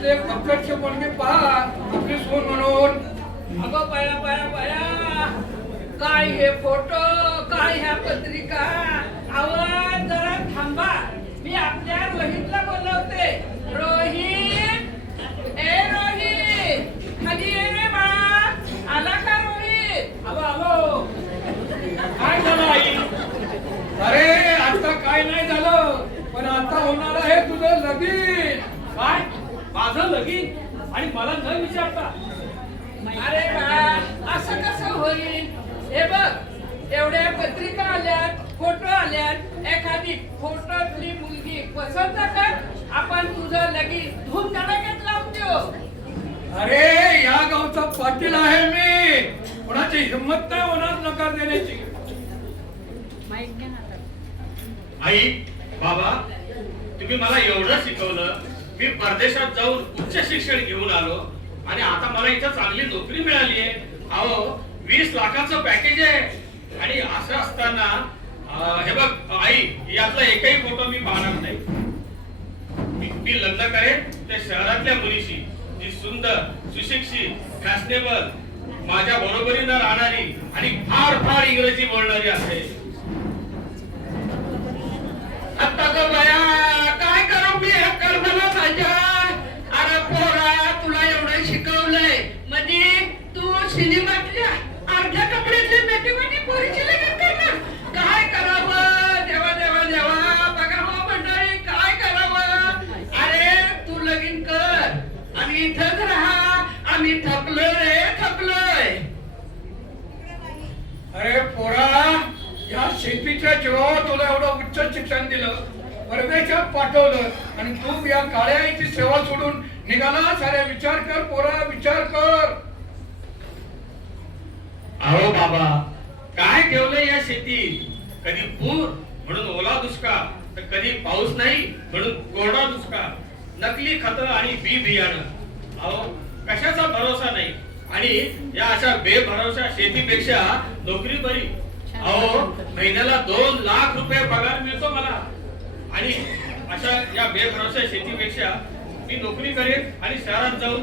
गावातले प्रत्यक्ष मुलगी पहा आपली सून म्हणून. अगं पाया पाया पाया, काय हे फोटो, काय ह्या पत्रिका. आवाज जरा थांबा, मी आपल्या रोहितला बोलवते. रोहित, ए रोहित, खाली ये रे बाळा. आला का रोहित? आलो आलो. काय झालं आई? अरे आता काय नाही झालं, पण आता होणार आहे तुझं लगीन. काय माझं लगीन आणि मला न विचारता? अरे बाळा, असं कसं होईल? हे बघ, एवढ्या पत्रिका आल्यात, फोटो आल्यात, एखादी फोटोतली मुलगी पसंत कर, आपण तुझं लगीन धूमधडाक्यात लावून देऊ. अरे या गावचा पाटील आहे मी, कोणाची हिंमत नाही होणार नकार देण्याची. आई बाबा, तुम्ही मला एवढं शिकवलं, मी परदेशात जाऊन उच्च शिक्षण घेऊन आलो आणि आता मला इथं चांगली नोकरी मिळाली आहे. अहो 20 लाखाचं पॅकेज आहे. आणि असं असताना हे बघ आई, यातला एकही फोटो मी पाहणार नाही. मी लग्न करेन ते शहरातल्या मुलीशी, जी सुंदर, सुशिक्षित, फॅशनेबल, माझ्या बरोबरीनं राहणारी आणि फार फार इंग्रजी बोलणारी असेल. आता ग बाया, काय करू मी हे कर्मला माझ्या. अरे पोरा, तुला एवढं शिकवलंय म्हणजे तू सिनेमातल्या अर्ध्या कपड्यातले नटीवाणी पोरीची लगीन करणार. काय करावं देवा देवा देवा, बघा हो मंडळी, काय करावं. अरे तू लगीन कर आणि इथंच राहा. आम्ही थकलोय रे, थकलोय. अरे पोरा, या शेतीच्या जीवावर तुला एवढं उच्च शिक्षण दिलं, परदेशात पाठवलं आणि तू या काळ्या आईची सेवा सोडून निघाला. सारे विचार कर पोरा, विचार कर. अहो बाबा, काय ठेवलंय या शेतीत? कधी पूर म्हणून ओला दुष्काळ, तर कधी पाऊस नाही म्हणून कोरडा दुष्काळ. नकली खत आणि बी बियाणं. अहो कशाचा भरोसा नाही. आणि या अशा बेभरोसा शेतीपेक्षा नोकरी बरी. अहो महिन्याला 2 लाख रुपये पगार मिळतो मला. आणि अशा या बेभरोसा शेतीपेक्षा मी नोकरी करेन आणि शहरात जाऊन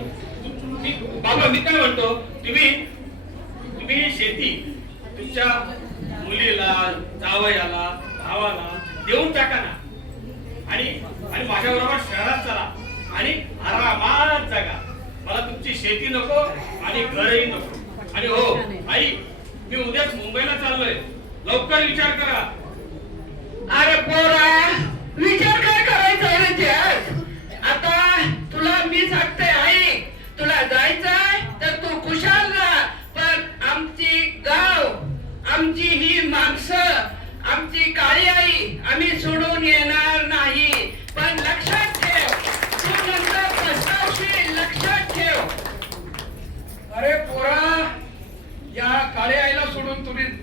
बाबा मी काय म्हणतो, तुम्ही शेती तुमच्या मुलीला, जावयाला, भावाला देऊन टाका ना आणि माझ्या बरोबर शहरात चला आणि आरामात जगा. मला तुमची शेती नको आणि घरही नको. आणि हो आई, मी उद्याच मुंबईला चाललोय, लवकर विचार करा. अरे पोरा, विचार काय करायचा रे त्यात? आता तुला मी सांगते आई, तुला जायचंय तर तू खुशाल जा, पण आमची गाव, आमची ही माणसं, आमची काळी आई आम्ही सोडून येणार नाही. पण लक्षात ठेव, तू नंतर पस्तावशील, लक्षात ठेव. अरे पोरा, या काळ्या आईला सोडून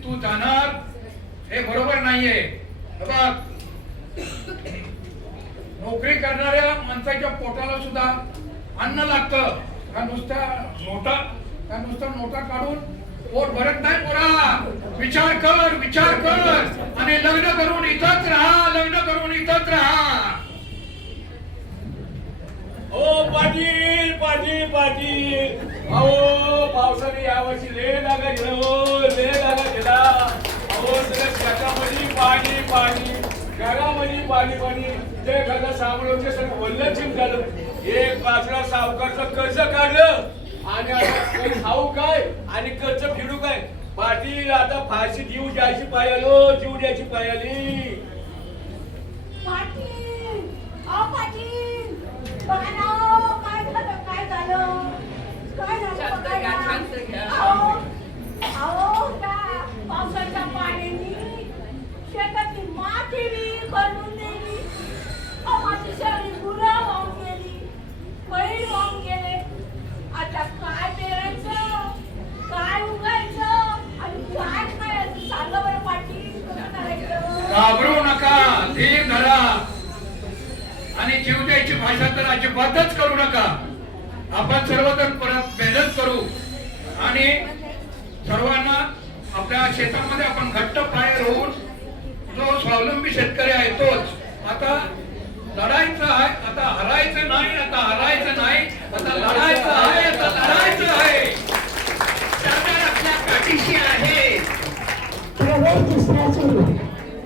तू जाणार हे बरोबर नाहीये. बघ, नोकरी करणाऱ्या माणसाच्या पोटाला सुद्धा अन्न लागतं. का नुसता नोटा काढून पोट भरत नाही पोरा. विचार कर, विचार कर आणि लग्न करून इथंच राहा, लग्न करून इथंच राहा. ओ पाटील पाटील पाटील, अहो पावसाने यावर्षी लय जागा दिला, हो लय जागा दिला. अहो सगळं शेतामध्ये पाणी पाणी, घरामध्ये पाणी पाणी. ते घराला सावळवचे सगळं वल्ल चिम झालं. एक बाजूला सावकारचं कर्ज काढलं आणि आता काही खाऊ काय आणि कर्ज फिरू काय. पाटील आता फाशी जीव द्यायची पायालो, जीव द्यायची पायाली. पाटील, अहो पाटील, बघा ना हो, काय झालं, काय झालं, काय झालं शांत बघा घ्या, ना. शांत घ्या. अहो, त्या पावसाच्या पाण्याने शेतातली माती बी खणून नेली. अहो, माझी सगळी गुरं वाहून गेली, बैल वाहून गेले. आता काय पेरायचं, काय उगायचं आणि काय खायचं सांगा बरं पाटील, कसं करायचं? घाबरू नका, धीर धरा आणि जीव द्यायची भाषा तर अजिबातच करू नका. आपण सर्वजण परत मेहनत करू आणि सर्वांना आपल्या शेतामध्ये आपण घट्ट पाय रोवून जो स्वावलंबी शेतकरी आहे तोच. आता